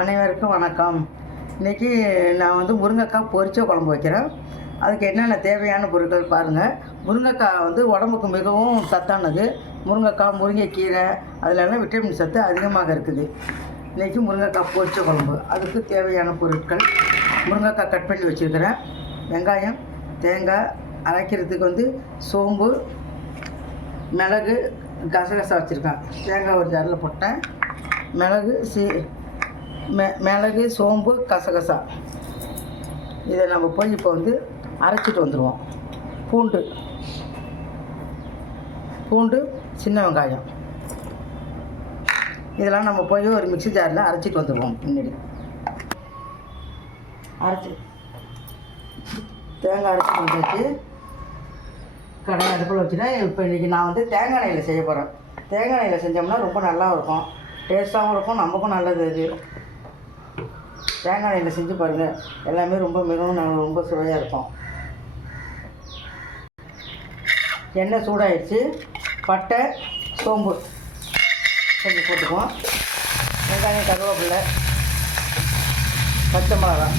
அனைவருக்கும் வணக்கம். இன்றைக்கி நான் வந்து முருங்கைக்காய் பொரிச்ச குழம்பு வைக்கிறேன். அதுக்கு என்னென்ன தேவையான பொருட்கள் பாருங்கள். முருங்கைக்காய் வந்து உடம்புக்கு மிகவும் சத்தானது. முருங்கைக்காய், முருங்கைக்கீரை அதிலெல்லாம் விட்டமின் சத்து அதிகமாக இருக்குது. இன்றைக்கி முருங்கைக்காய் பொரிச்ச குழம்பு, அதுக்கு தேவையான பொருட்கள்: முருங்கைக்காய் கட் பண்ணி வச்சுருக்கிறேன், வெங்காயம், தேங்காய், அரைக்கிறதுக்கு வந்து சோம்பு, மிளகு, கசகசா வச்சுருக்கேன். தேங்காய் ஒரு ஜாரில் போட்டேன். மிளகு, சோம்பு, கசகசா இதை நம்ம போய் இப்போ வந்து அரைச்சிட்டு வந்துடுவோம். பூண்டு, சின்ன வெங்காயம் இதெல்லாம் நம்ம போய் ஒரு மிக்ஸி ஜாரில் அரைச்சிட்டு வந்துடுவோம். முன்னாடி தேங்காய் அரைச்சிட்டு வந்தாச்சு. கடாய் அடுப்பில் வச்சுட்டேன். இப்போ இன்றைக்கி நான் வந்து தேங்காய் எண்ணெயில் செய்ய போகிறேன். தேங்காய் எண்ணெயில் செஞ்சோம்னா ரொம்ப நல்லா இருக்கும், டேஸ்ட்டாகவும் இருக்கும், நமக்கும் நல்லது. அது தேங்காய் எண்ணெயில் செஞ்சு பாருங்கள், எல்லாமே மிகவும் ரொம்ப சுவையாக இருக்கும். எண்ணெய் சூடாகிடுச்சு. பட்டை, சோம்பு கொஞ்சம் போட்டுக்குவோம். வெங்காயம், கருவேப்பிலை, பச்சை மிளகாய்.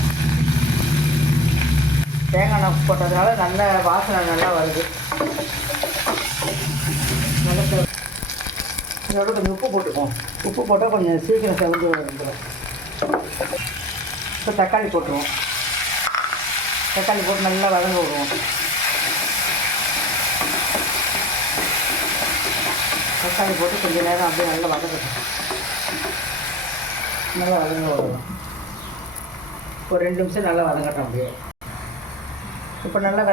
தேங்காய் எண்ணெய் போட்டதுனால நல்ல வாசனை நல்லா வருது. இதோட கொஞ்சம் உப்பு போட்டுக்குவோம். உப்பு போட்டால் கொஞ்சம் சீக்கிரம் செவந்து வந்துடும். இப்போ தக்காளி போட்டுருவோம். தக்காளி போட்டு நல்லா வதங்க விடுவோம். தக்காளி போட்டு கொஞ்சம் நேரம் அப்படியே நல்லா வதங்கட்டும். நல்லா வதங்க விடுவோம். ஒரு 2 நிமிஷம் நல்லா வதங்கட்டும் அப்படியே. இப்போ நல்லா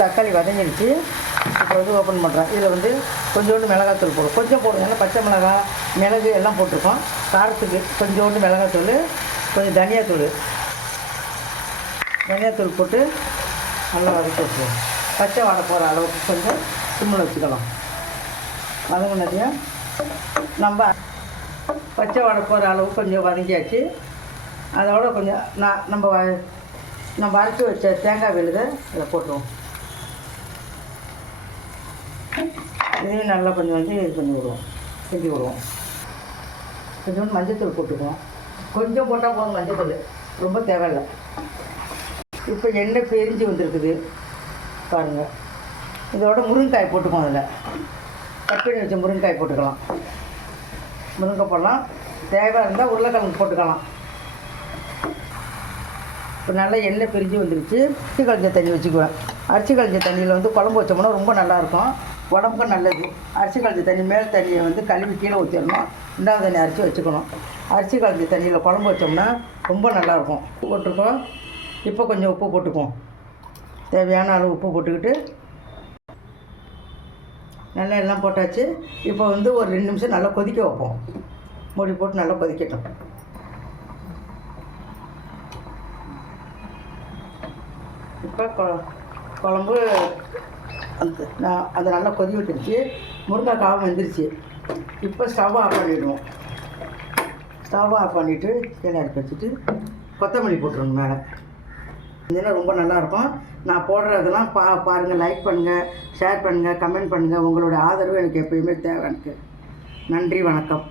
தக்காளி வதங்கிடுச்சு. இப்போ வந்து ஓப்பன் பண்ணுறேன். இதில் வந்து கொஞ்சோண்டு மிளகாத்தூள் போடும். கொஞ்சம் போடுங்க, ஏன்னா பச்சை மிளகாய், மிளகு எல்லாம் போட்டிருக்கோம். காரத்துக்கு கொஞ்சோண்டு மிளகாத்தூள், கொஞ்சம் தனியாத்தூள் போட்டு நல்லா வதக்கி வச்சுருவோம். பச்சை வாடை போகிற அளவுக்கு கொஞ்சம் சிம்மில் வச்சுக்கலாம். வதங்கினதையும் நம்ம பச்சை வாடை போகிற அளவுக்கு கொஞ்சம் வதங்கியாச்சு. அதோட கொஞ்சம் நம்ம அரைச்சி வச்ச தேங்காய் விழுதை இதை போட்டுருவோம். இதையும் நல்லா கொஞ்சம் வந்து இது பண்ணி விடுவோம், செஞ்சு விடுவோம். கொஞ்சோண்டு மஞ்சத்தூள் போட்டுக்குவோம். கொஞ்சம் போட்டால் போதும், மஞ்சத்தூள் ரொம்ப தேவையில்லை. இப்போ எண்ணெய் பிரிஞ்சு வந்துருக்குது பாருங்கள். இதோட முருங்கைக்காய் போட்டுக்குவோம். அதில் கட் பண்ணி வச்ச முருங்கைக்காய் போட்டுக்கலாம். முருங்கை போடலாம், தேவை இருந்தால் உருளைக்கிழங்கு போட்டுக்கலாம். இப்போ நல்லா எண்ணெய் பிரிஞ்சு வந்துருச்சு. அரிசி கழிஞ்ச தண்ணி வச்சுக்குவேன். அரிசி கழிஞ்ச தண்ணியில் வந்து குழம்பு வச்சோம்னா ரொம்ப நல்லாயிருக்கும், உடம்புக்கும் நல்லது. அரிசி கழிஞ்ச தண்ணி மேல் தண்ணியை வந்து கழுவி கீழே ஊற்றிடணும். 2வது தண்ணி அரைச்சி வச்சுக்கணும். அரிசி கழிஞ்ச தண்ணியில் குழம்பு வச்சோம்னா ரொம்ப நல்லாயிருக்கும். உப்பு போட்டிருக்கோம். இப்போ கொஞ்சம் உப்பு போட்டுக்குவோம். தேவையான அளவு உப்பு போட்டுக்கிட்டு நல்லா எல்லாம் போட்டாச்சு. இப்போ வந்து ஒரு 2 நிமிஷம் நல்லா கொதிக்க வைப்போம். மூடி போட்டு நல்லா கொதிக்கட்டும். இப்போ குழம்பு அது நல்லா கொதி விட்டுருச்சு. முருங்கைக்காவும் வெந்துருச்சு. இப்போ ஸ்டவ் ஆஃப் பண்ணிவிடுவோம். ஸ்டவ் ஆஃப் பண்ணிவிட்டு கீழே இறக்கி வச்சுட்டு கொத்தமல்லி போட்டுருங்க மேலே. இதெல்லாம் ரொம்ப நல்லாயிருக்கும். நான் போடுறதெல்லாம் பாருங்கள், லைக் பண்ணுங்கள், ஷேர் பண்ணுங்கள், கமெண்ட் பண்ணுங்கள். உங்களோட ஆதரவு எனக்கு எப்போயுமே தேவை. எனக்கு நன்றி, வணக்கம்.